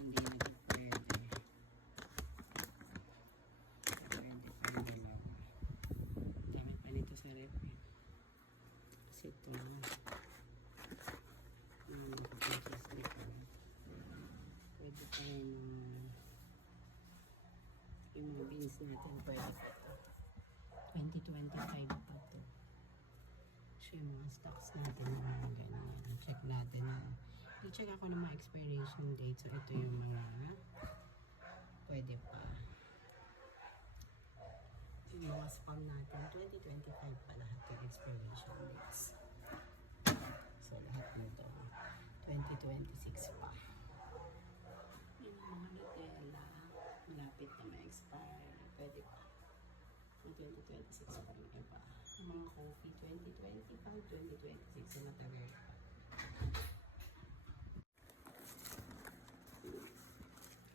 Hindi na ito pwede. Pwede pa yung dalawa. Dami pa nito sa rep. Kasi ito pwede pa yung mga beans natin. Pwede pa ito. 2025 pa ito. So yung mga stocks natin na mga ganyan. Check natin. I-check ako ng mga expiration date. So ito yung mga pwede pa. Yung mga spam natin. 2025 pa lahat yung expiration dates. So lahat nito 2026 pa. Yung mga Nutella malapit na ma-expire. Pwede pa. 2026 pa rin iba. Yung mga coffee 2025, 2026 na matagal pa.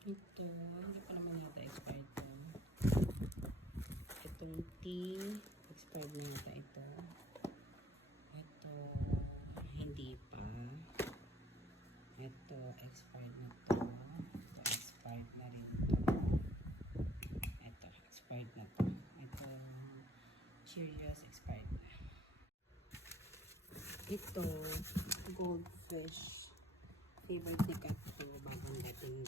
Ito, hindi pa naman yata expired to. Itong tea, expired na yata ito. Ito, hindi pa. Ito, expired na to. Ito, expired na rin to. Ito, expired na to. Ito, Cheerios, expired na. Ito, Goldfish. Favorite ni Kat to, bagong dating.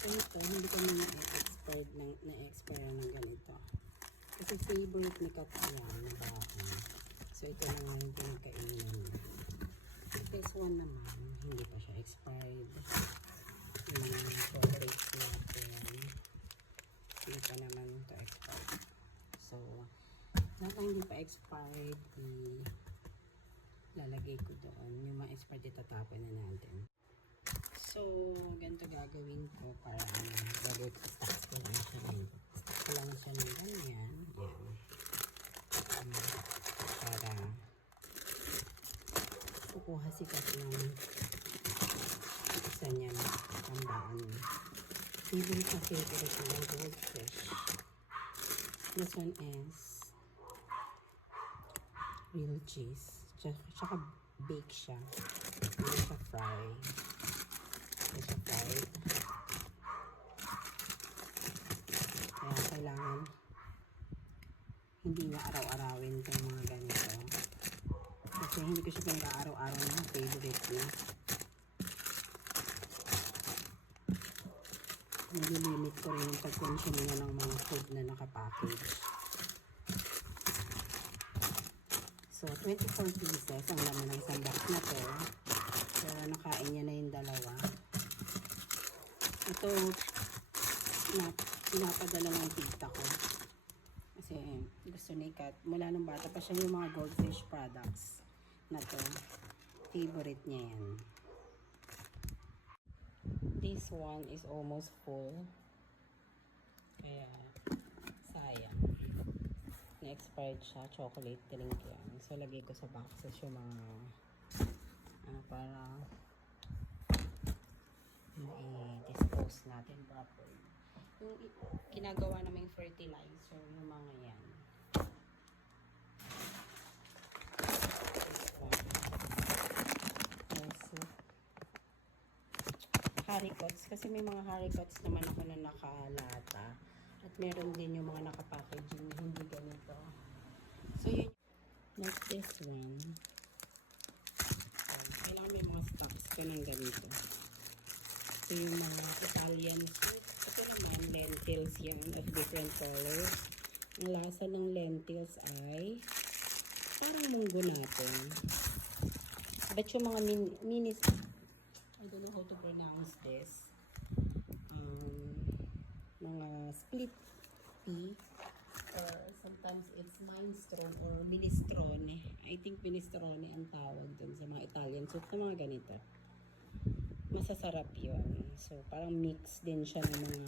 So ito, hindi kami na-expire ng ganito. Kasi favorite ni Kat yan, na baon. So ito na nga yung pinagkainan niya. This one naman, hindi pa siya expired. Yung mga chocolates natin, hindi pa naman ito expired. So, lahat na hindi pa expired, lalagay ko doon. Yung mga expired, itatapon na natin. So, ganito gagawin ko para gagawin ko stocks ko lang siya ng stocks ko lang siya ng ganyan. Yan. Para kukuha si Kat ng isa niya na pambaan. Favorite na favorite na ng Goldfish. This one is real cheese. Tsaka bake siya. Hindi siya fry. Hindi siya fried. Kaya kailangan hindi na araw-arawin itong mga ganito. Kasi hindi ko siya pinag-araw-araw na favorite niya. Nililimit ko rin yung pag-consume niya ng mga food na nakapackage. So, 24 pieces ang laman ng isang box na to. So, nakain niya na yung dalawa. Ito, pinapadala ng tita ko. Kasi gusto ni Kat, mula nung bata pa siya yung mga Goldfish products na to. Favorite niya yan. This one is almost full. Kaya, sayang. Na-expired siya. Chocolate drink yan. So, lagay ko sa boxes yung mga para i-dispose natin properly. Yung ginagawa namin fertilizer, yung mga yan. Also, haricots. Kasi may mga haricots naman ako na nakalata. At meron din yung mga nakapackaging hindi ganito. So, yun. Like this one. Kailangan may mga stocks ka ng ganito. So, yung mga Italian soup. Ito naman, lentils yan of different colors. Ang lasa ng lentils ay parang munggo natin. But yung mga mini, I don't know how to pronounce this. Mga split pea. Or sometimes it's minestrone or minestrone. I think minestrone ang tawag dun sa mga Italian soup na mga ganito. Masasarap yun. So, parang mix din siya ng mga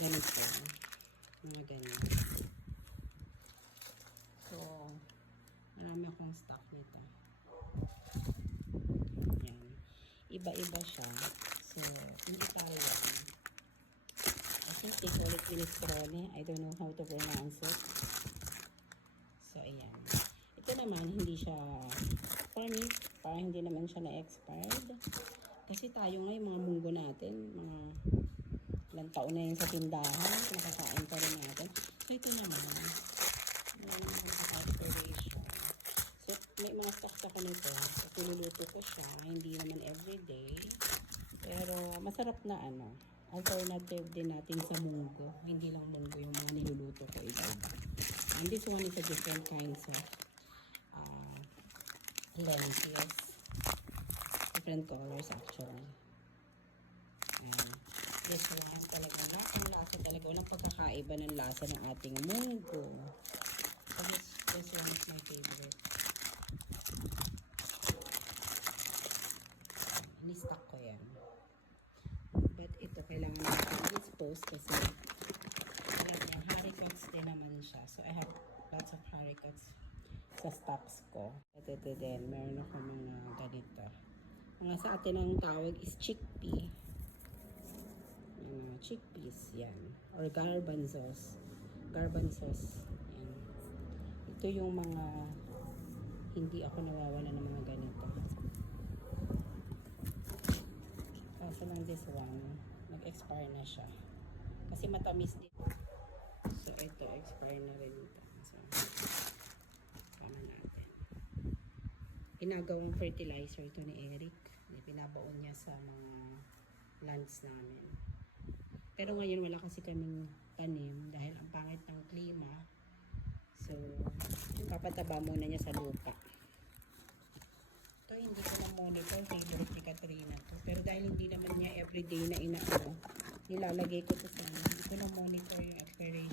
ganito. Mga ganyan. So, marami akong stock nito. Yan. Iba-iba siya. So, in Italian, I think they call it minestrone. I don't know how to pronounce it. So, ayan. Ito naman, hindi siya, for me, parang hindi naman siya na-expired. Kasi tayo ngayon, mga munggo natin, mga ilang taon na yun sa tindahan, nakakain pa rin natin. So, ito naman, wala naman yung expiration. So, may mga stocks ako nito. So, niluluto ko siya, hindi naman everyday. Pero, masarap na alternative din natin sa munggo. Hindi lang munggo yung mga niluluto ko iba-iba. And this one is a different kinds of lentils. Different colors actually. And this one talaga, ang lasa talaga. Walang pagkakaiba ng lasa ng ating munggo. So this one is my favorite. Ni-stock ko yan. But ito, kailangan natin i-dispose kasi alam niya, haricots din naman siya. So, I have lots of haricots sa stocks ko. At ito din, meron ako mga ganito. Mga sa atin ang tawag is chickpea. Chickpeas, yan. Or garbanzos. Garbanzos. Yan. Ito yung mga hindi ako nawawala ng mga ganito. Kaso lang this one, nag-expire na siya. Kasi matamis din. So, ito, expire na rin ito. So, tama natin. Ginagawang fertilizer ito ni Eric. Pinabaon niya sa mga lands namin. Pero ngayon, wala kasi kaming tanim dahil ang pangit ng klima. So, papataba muna niya sa lupa. Ito, hindi ko na-monitor. Favorite ni Katrina to. Pero dahil hindi naman niya everyday na nilalagay ko to sa hindi ko na-monitor yung expiration.